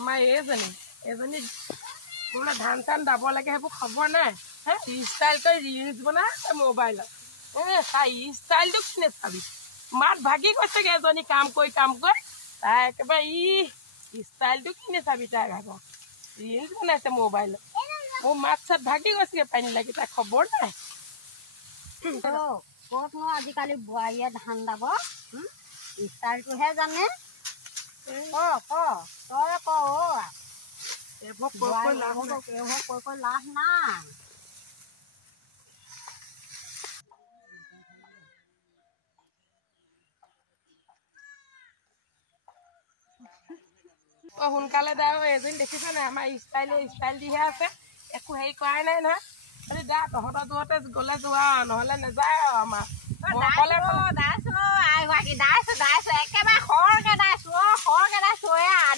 আমাৰ এজনী বোলে ধান চান দাব লাগে সেইবোৰ খবৰ নাই হে ষ্টাইল কৰি ৰিলছ বনাই মোবাইলত তাই ষ্টাইলটো কিনে চাবি মাত ভাগি গৈছেগে এজনী কাম কৰি তাই একেবাৰে ষ্টাইলটো কিনে চাবি তাই ভাগৰ ৰিলছ বনাইছে মোবাইলত মোৰ মাত চাত ভাগি গৈছেগে পানী লাগি তাই খবৰ নাই ক'তনো আজিকালি বোৱাৰীয়ে ধান দাব ষ্টাইলটোহে জানে এইবোৰ কৈ লাভ নাই সোনকালে দা এজনী দেখিছ নাই আমাৰ ষ্টাইল দিহে আছে একো হেৰি কৰাই নাই নহয় খালি দা তহঁতৰ দূৰতে গ'লে যোৱা নহ'লে নাযায় আৰু আমাৰ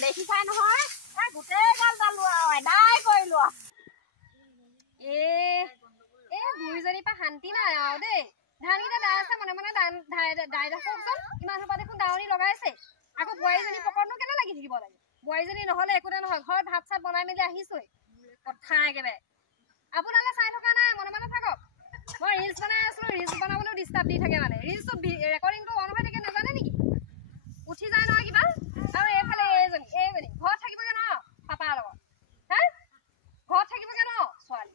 দেখিছাই নহয় গোটেই গাল দালো আৰু এদাই কৰিলো বুঢ়ীজনীৰ পৰা শান্তি নাই আৰু দেই ধানকেইটা দাই আছে মনে মনে দাই দেখোন ইমান সোপা দেখোন দাৱনী লগাইছে আকৌ বোৱাৰীজনী পকৰনো কেনে লাগি থাকিব লাগে বোৱাৰীজনী নহ'লে একোতে নহয় ঘৰত ভাত চাত বনাই মেলি আহিছোৱে কথা একেবাৰে আপোনালোকে চাই থকা নাই মনে মনে থাকক মই ৰিলছ বনাই আছো ৰিলছ বনাবলৈও ডিষ্টাৰ্ব দি থাকে মানে ৰিলছটো ৰেকৰ্ডিংটো অন হৈ থাকে নাজানে নেকি উঠি যায় নহয় কিবা আৰু এইফালে এইজনী ঘৰত থাকিবগে ন পাপাৰ লগত হে ঘৰত থাকিবগে ন ছোৱালী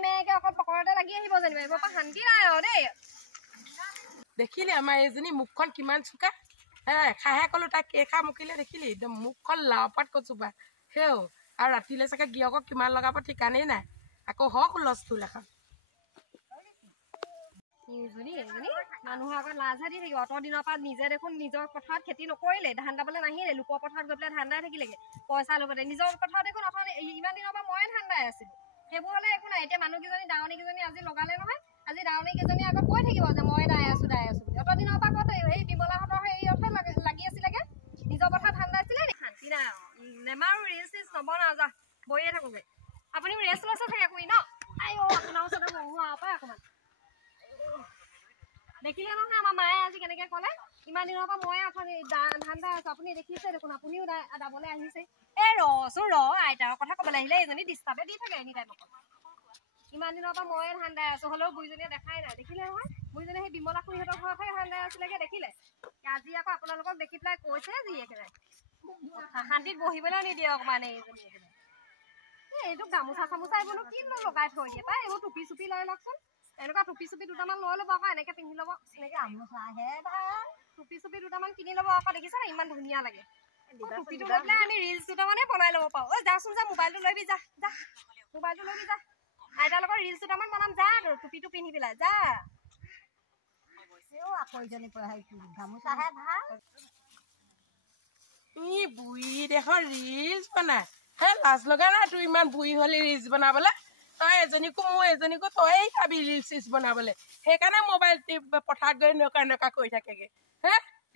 মেকে অকল পকৰতে লাগি আহিব যেনিবা এইবোৰ পৰা শান্তি নাই আৰু দেই দেখিলি আমাৰ এইজনী মুখখন কিমান চোকা খাহে কলো তাই কেইখা মুখিলে দেখিলি একদম মুখখন লাওপাত কচুপা সেও আৰু ৰাতিলৈ চাগে গিয়কক কিমান লগাব ঠিকানেই নাই আকৌ হওক হুলস্থুল এখন মানুহৰ আগত লাজহে দি থাকিব অত দিনৰ পৰা নিজে দেখোন নিজৰ পথাৰত খেতি নকৰিলে ধান দাবলৈ নাহিলে লোকৰ পথাৰত গৈ পেলাই ধান দাই থাকিলেগে পইচা ল'বতে নিজৰ পথাৰত দেখোন ইমান দিনৰ পৰা ময়ে ধান দাই আছিলো সেইবোৰ হ'লে একো নাই এতিয়া মানুহকেইজনী দাৱনীকেইজনী আজি লগালে নহয় আজি দাৱনীকেইজনী আগত কৈ থাকিব যে মই দাই আছো বুলি অত দিনৰ পৰা ক'ত এই বিমলাহঁতৰ হেৰিয়তহে লাগি আছিলেগে নিজৰ পথাৰত ধান দাইছিলে নি শান্তি নাই নেমাৰো ৰিলছ নবনাও যা বহিয়ে থাকোগে আপুনি ৰেষ্ট লৈছে থাকে কৰি ন আপোনাৰ ওচৰতে বহো আৰু পাই অকণমান দেখিলে নহয় আমাৰ মায়ে আজি কেনেকে ক'লে ইমান দিনৰ পৰা মই ধান দাই আছো আপুনি দেখিছে দেখোন আপুনিও দাবলৈ আহিছে আইতাৰ কথা ক'বলৈ আহিলে এইজনী ডিষ্টাৰ্বে দি থাকে এনি টাইম ইমান দিনৰ পৰা ময়ে ধান দাই আছো হ'লেও বুঢ়ীজনীয়ে দেখাই নাই দেখিলে নহয় বুঢ়ীজনীয়ে সেই বিমলা খুৰীহঁতৰ ঘৰতহে ধান দাই আছিলেগে দেখিলে আজি আকৌ আপোনালোকক দেখি পেলাই কৈছে যি একেবাৰে শান্তিত বহিবলৈ নিদিয়ে অকমান এইজনী এইটো গামোচা চামোচা এইবোৰনো কি লগাই থৈ দিয়ে পাই এইবোৰ টুপি চুপি লৈ লওকচোন এনেকুৱা টুপি চুপি দুটামান লৈ ল'ব আকৌ এনেকে পিন্ধি ল'ব টুপি চুপি দুটামান কিনি ল'ব আকৌ দেখিছা নাই ইমান ধুনীয়া লাগে টুপিটো লৈ পেলাই আমি ৰিলছ দুটামানে বনাই ল'ব পাৰো যাচোন যা মোবাইলটো লৈবি যা মোবাইলটো লৈবি যা আইতাৰ লগত ৰিলছ দুটামান বনাম যা টুপিটো পিন্ধি পেলাই যা গামোচাহে ভাল বুঢ়ী দেখোন ৰিলছ বনাই লাজ লগা নাই তোৰ ইমান বুঢ়ী হলি ৰিলছ বনাবলে তই এজনীকো মোৰ এজনীকো তই খাবি ৰিলছ বনাবলে সেইকাৰণে মোবাইল পথাৰত গৈ এনেকুৱা কৰি থাকেগে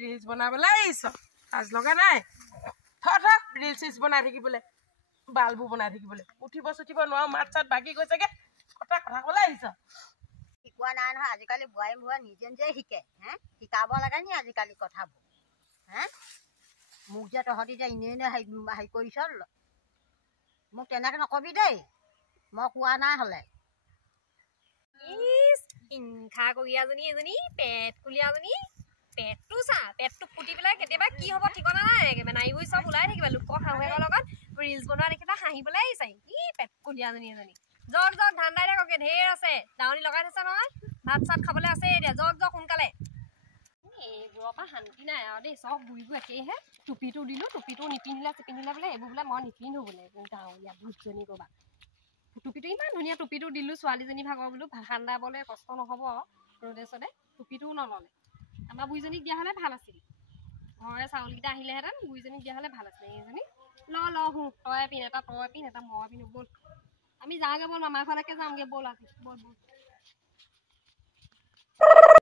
ৰিলছ বনাবলে আহিছ লাজ লগা নাই ৰিলছ বনাই থাকিবলৈ বালবোৰ বনাই থাকিবলৈ উঠিব চুঠিব নোৱাৰো মাত চাত ভাগি গৈছেগে কথা ক'বলৈ আহিছ শিকোৱা নাই নহয় আজিকালি বোৱাৰী নিজে নিজে শিকে শিকাব লাগে নি আজিকালি কথাবোৰ মোক যে তহঁতি যে এনেই হেৰি কৰিছ মোক তেনেকে নকবি দেই মই কোৱা নাই হ'লে হিংসা কৰিয়াজনী এজনী পেট কুলিয়াজনী পেটটো চা পেটটো ফুটি পেলাই কেতিয়াবা কি হ'ব ঠিকনা নাই একেবাৰে নাইবোৰ চব ওলাই থাকিবা লোকৰ শাহুৱেকৰ লগত ৰিলছ বনোৱা দেখিবা হাঁহিবলৈ আহিছে পেট কুলিয়াজনী এজনী জক ধান দাই থাককে ঢেৰ আছে দাৱনী লগাই থৈছে নহয় ভাত চাত খাবলৈ আছে এতিয়া জক সোনকালে এইবোৰৰ পৰা শান্তি নাই আৰু দেই চব বুঢ়ীবোৰ একেইহে টুপিটো দিলোঁ টুপিটো নিপিন্ধিলে বোলে এইবোৰ বোলে মই নিপিন্ধো বোলে গাঁৱলীয়া বুঢ়ীজনী ক'বা টুপিটো ইমান ধুনীয়া টুপিটো দিলোঁ ছোৱালীজনী ভাগৰ বোলো ধান দাবলৈ কষ্ট নহ'ব ৰ'দে চদে টুপিটোও নল'লে আমাৰ বুঢ়ীজনীক দিয়া হ'লে ভাল আছিল ঘৰৰে চাউলকেইটা আহিলেহেঁতেন বুঢ়ীজনীক দিয়া হ'লে ভাল আছিলে এইজনী তই পিন এটা মই পিন্ধো ব'ল আমি যাওঁগে ব'ল মামাৰ ঘৰলৈকে যাওঁগে ব'ল আজি ব'ল